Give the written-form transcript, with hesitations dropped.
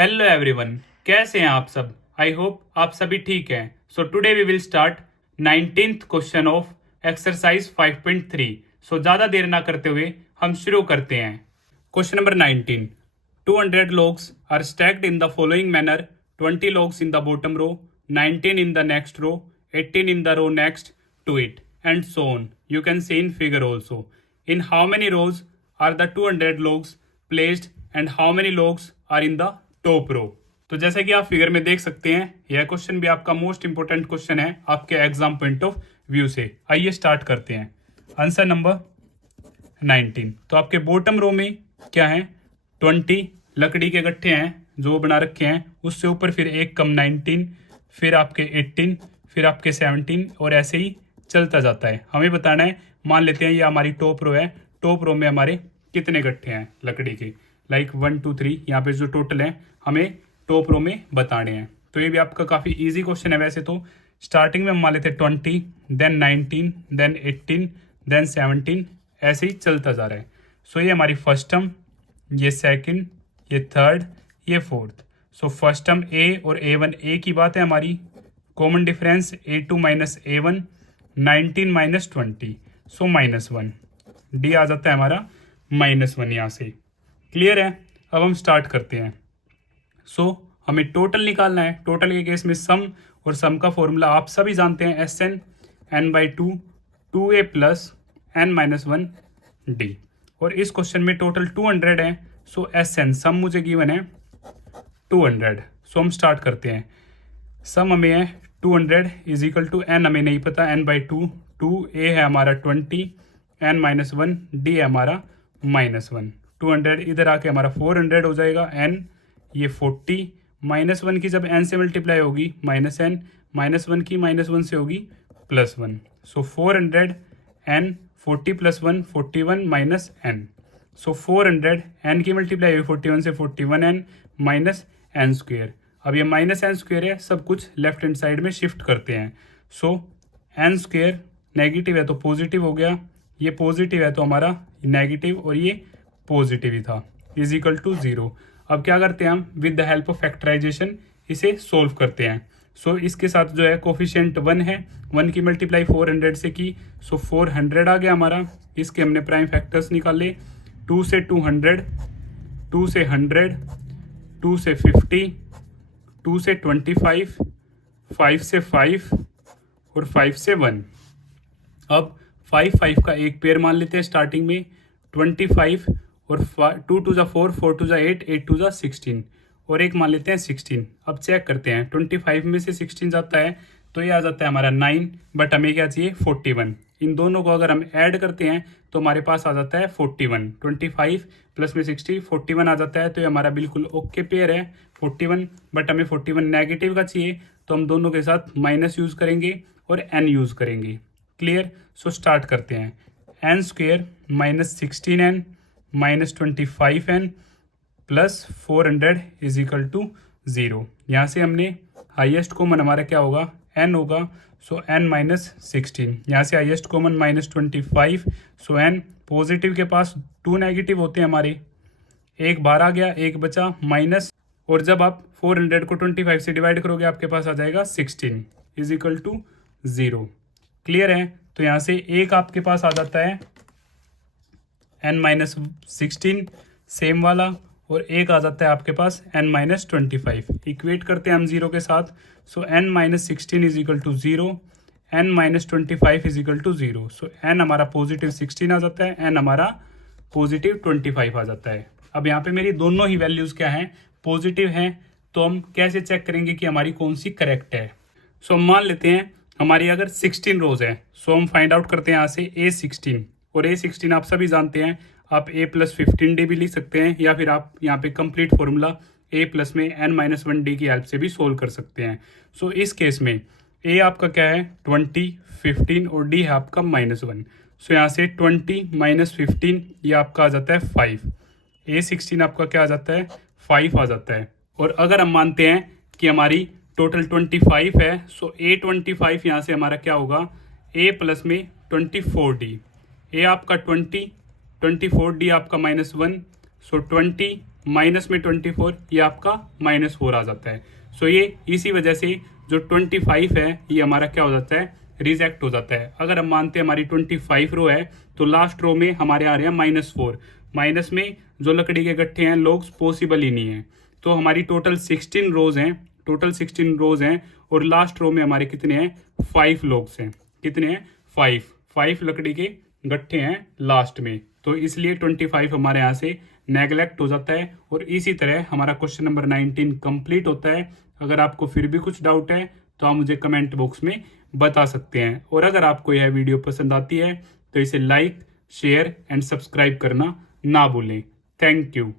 Hello everyone, कैसे हैं आप सब। आई होप आप सभी ठीक हैं। So today we will start 19th question of exercise 5.3। So ज़्यादा देर ना करते हुए हम शुरू करते हैं। Question number 19। 200 logs are stacked in the following manner: 20 logs in the bottom row, 19 in the next row, 18 in the row next to it, and so on. You can see in figure also. In how many rows are the 200 logs placed and how many logs are in the top row. तो जैसे कि आप figure में देख सकते हैं, यह question भी आपका मोस्ट इंपोर्टेंट क्वेश्चन है आपके एग्जाम पॉइंट ऑफ व्यू से। आइए स्टार्ट करते हैं। Answer number 19। तो आपके बॉटम रो में क्या है, 20 लकड़ी के गट्ठे हैं जो बना रखे हैं, उससे ऊपर फिर एक कम 19, फिर आपके 18, फिर आपके 17 और ऐसे ही चलता जाता है। हमें बताना है, मान लेते हैं ये हमारी टॉप रो है, टॉप रो में हमारे कितने गट्ठे हैं लकड़ी के, लाइक 1 2 3, यहाँ पे जो टोटल है हमें टॉप रो में बताने हैं। तो ये भी आपका काफ़ी इजी क्वेश्चन है। वैसे तो स्टार्टिंग में हम मान लेते हैं 20, देन 19, देन 18, देन 17, ऐसे ही चलता जा रहा है। सो ये हमारी फर्स्ट टर्म, ये सेकंड, ये थर्ड, ये फोर्थ। सो फर्स्ट टर्म ए और A1 ए की बात है हमारी, common difference A2 minus A1, 19 minus 20, सो -1, डी आ जाता है हमारा -1 यहाँ से। क्लियर है। अब हम स्टार्ट करते हैं। सो हमें टोटल निकालना है। टोटल के केस में सम, और सम का फॉर्मूला आप सभी जानते हैं, SN n/2 2a plus n-1 d। और इस क्वेश्चन में टोटल 200 है। सो SN सम मुझे गिवन है 200। सो हम स्टार्ट करते हैं। सम हमें है 200 इज इक्वल टू n हमें नहीं पता, n/2, 2a है हमारा 20, n-1 d है हमारा -1। 200 इधर आके हमारा 400 हो जाएगा, n ये 40, -1 की जब n से मल्टीप्लाई होगी -n, -1 की -1 से होगी +1। सो 400 n 40 + 1 41 माइनस n। सो 400 n की मल्टीप्लाई हुई 41 से 41n माइनस n स्क्वेयर। अब ये -n स्क्वेयर है, सब कुछ लेफ्ट हैंड साइड में शिफ्ट करते हैं। सो n स्क्वेयर नेगेटिव है तो पॉजिटिव हो गया, ये पॉजिटिव है तो हमारा नेगेटिव और ये पॉजिटिव ही था, इज इक्वल टू 0। अब क्या करते हैं हम, with the help of factorisation इसे सोल्व करते हैं। सो इसके साथ जो है कोफिशिएंट 1 है, 1 की मल्टीप्लाई 400 से की, सो 400 आ गया हमारा। इसके हमने प्राइम फैक्टर्स निकाले, 2 से 200, 2 से 100, 2 से 50, 2 से 25, 5 से 5 और 5 से 1। अब 5 5 का एक पेयर मान लेते हैं स्टार्टिंग में, 25 और 2 2 जा 4, 4 2 जा 8, 8 2 जा 16 और एक मान लेते हैं 16। अब चेक करते हैं, 25 में से 16 जाता है तो ये आ जाता है हमारा 9, बट हमें क्या चाहिए 41। इन दोनों को अगर हम ऐड करते हैं तो हमारे पास आ जाता है 41। 25 प्लस में 60 41 आ जाता है, तो ये हमारा बिल्कुल ओके पेयर है 41। बट हमें 41 नेगेटिव का चाहिए, तो हम दोनों के साथ माइनस यूज़ करेंगे और n यूज़ करेंगे। क्लियर। सो स्टार्ट करते हैं। n square -16n -25n plus 400 is equal to 0। यहाँ से हमने हाईएस्ट कॉमन हमारा क्या होगा, n होगा। सो n-16, यहाँ से हाईएस्ट कॉमन -25, सो n पॉजिटिव के पास 2 नेगेटिव होते हैं हमारे, एक बाहर आ गया, एक बचा माइनस, और जब आप 400 को 25 से डिवाइड करोगे आपके पास आ जाएगा 16 इज इक्वल टू 0। क्लियर है। तो यहाँ से एक आपके पास आ जाता है n-16 सेम वाला, और एक आ जाता है आपके पास n-25। इक्वेट करते हैं हम 0 के साथ। So n-16 is equal to 0, n-25 is equal to 0। So n हमारा पॉजिटिव 16 आ जाता है, n हमारा पॉजिटिव 25 आ जाता है। अब यहाँ पे मेरी दोनों ही वैल्यूज़ क्या हैं, पॉजिटिव हैं। तो हम कैसे चेक करेंगे कि हमारी कौन सी करेक्ट है। सो हम मान लेते हैं हमारी अगर 16 रोज है, सो हम फाइंड आउट करते हैं यहाँ से A16, और A16 आप सभी जानते हैं, आप a + 15d भी लिख सकते हैं, या फिर आप यहाँ पे कंप्लीट फॉर्मूला a प्लस में n-1d की हेल्प से भी सोल्व कर सकते हैं। सो इस केस में a आपका क्या है 20, 15 और d है आपका -1। सो यहाँ से 20 - 15 ये आपका आ जाता है 5। A16 आपका क्या आ जाता है 5 आ जाता है। और अगर हम मानते हैं कि हमारी टोटल 25 है, सो A25 यहाँ से हमारा क्या होगा, a प्लस में 24d, a आपका 20, 24d आपका -1, सो 20 माइनस में 24, ये आपका -4 आ जाता है। सो ये इसी वजह से जो 25 है ये हमारा क्या हो जाता है, रिजेक्ट हो जाता है। अगर हम मानते हैं हमारी 25 रो है तो लास्ट रो में हमारे आ रहे हैं -4, माइनस में जो लकड़ी के गट्ठे हैं लोग पॉसिबल ही नहीं है। तो हमारी टोटल 16 रोज हैं, टोटल 16 रोज हैं और लास्ट रो में हमारे कितने हैं, 5 लोग्स हैं। कितने हैं, 5 लकड़ी के गट्ठे हैं लास्ट में। तो इसलिए 25 हमारे यहाँ से नेगलेक्ट हो जाता है और इसी तरह हमारा क्वेश्चन नंबर 19 कंप्लीट होता है। अगर आपको फिर भी कुछ डाउट है तो आप मुझे कमेंट बॉक्स में बता सकते हैं। और अगर आपको यह वीडियो पसंद आती है तो इसे लाइक, शेयर एंड सब्सक्राइब करना ना भूलें। Thank you.